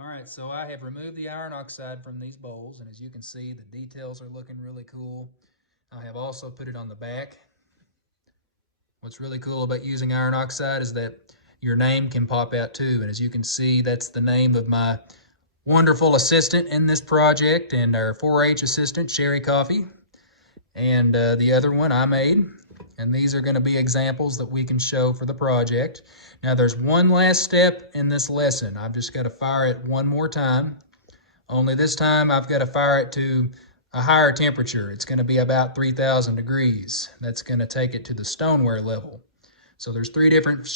All right, so I have removed the iron oxide from these bowls, and as you can see, the details are looking really cool. I have also put it on the back. What's really cool about using iron oxide is that your name can pop out too, and as you can see, that's the name of my wonderful assistant in this project, and our 4-H assistant, Sherry Coffee, and the other one I made. And these are going to be examples that we can show for the project. Now there's one last step in this lesson. I've just got to fire it one more time. Only this time I've got to fire it to a higher temperature. It's going to be about 3,000 degrees. That's going to take it to the stoneware level. So there's three different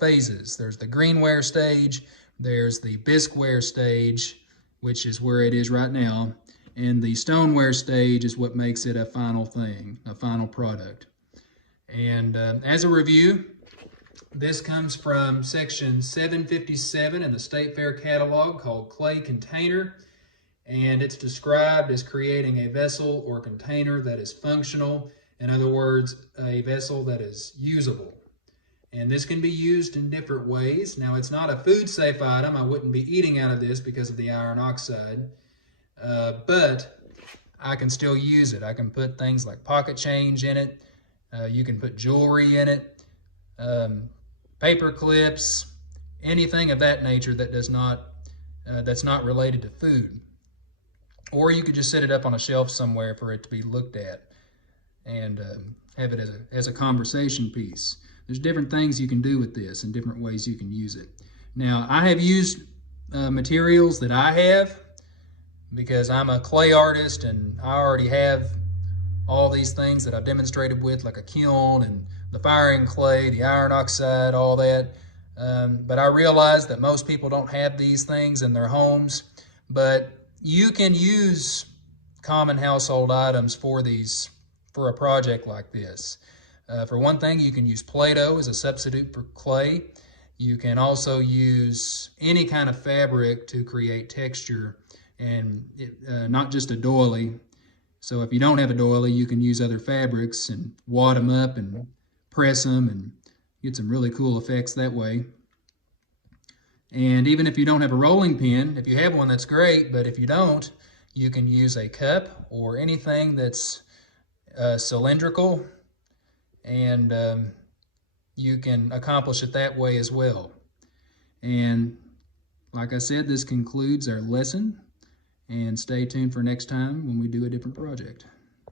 phases. There's the greenware stage, there's the bisqueware stage, which is where it is right now, and the stoneware stage is what makes it a final thing, a final product. And as a review, this comes from section 757 in the State Fair catalog called Clay Container, and it's described as creating a vessel or container that is functional. In other words, a vessel that is usable. And this can be used in different ways. Now, it's not a food safe item. I wouldn't be eating out of this because of the iron oxide, but I can still use it. I can put things like pocket change in it. You can put jewelry in it, paper clips, anything of that nature that does not, that's not related to food. Or you could just set it up on a shelf somewhere for it to be looked at and have it as a conversation piece. There's different things you can do with this and different ways you can use it. Now, I have used materials that I have because I'm a clay artist and I already have all these things that I've demonstrated with, like a kiln and the firing clay, the iron oxide, all that. But I realize that most people don't have these things in their homes, but you can use common household items for a project like this. For one thing, you can use Play-Doh as a substitute for clay. You can also use any kind of fabric to create texture, and not just a doily. So if you don't have a doily, you can use other fabrics and wad them up and press them and get some really cool effects that way. And even if you don't have a rolling pin, if you have one, that's great, but if you don't, you can use a cup or anything that's cylindrical, and you can accomplish it that way as well. And like I said, this concludes our lesson. And stay tuned for next time when we do a different project.